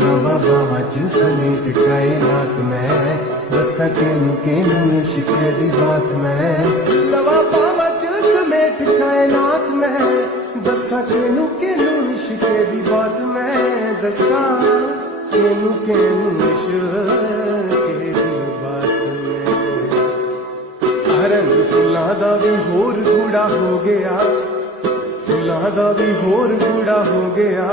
नवा बावा च समेत कायनात मैं दसा केनू इश्क़ दी बात मैं नवा बावा च समेत कायनात मैं दसा केनू इश्क़ दी बात मैं दसा केनू इश्क़ दी बात मैं रंग फुल्लां दा भी होर गूढ़ा हो गया फुल्लां दा भी होर गूढ़ा हो गया